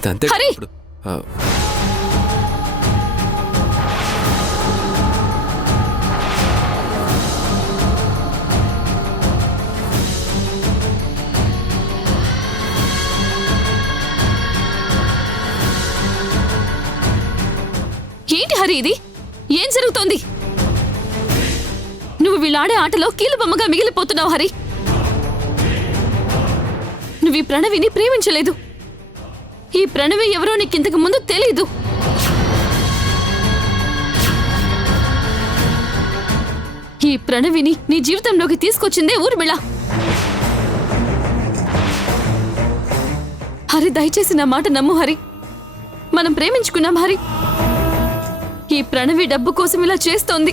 అదంతే హరి! ఇప్పుడు ఏంటి హరి ఇది? ఏం జరుగుతోంది? నువ్వు వీళ్ళాడే ఆటలో కీలుబొమ్మగా మిగిలిపోతున్నావు హరి. నువ్వు ఈ ప్రణవిని ప్రేమించలేదు. ఈ ప్రణవి ఎవరో నీకింతకు ముందు తెలీదు. ఈ ప్రణవిని నీ జీవితంలోకి తీసుకొచ్చిందే ఊర్మిళ. హరి, దయచేసి నా మాట నమ్ము హరి. మనం ప్రేమించుకున్నాం హరి. ఈ ప్రణవి డబ్బు కోసం ఇలా చేస్తోంది.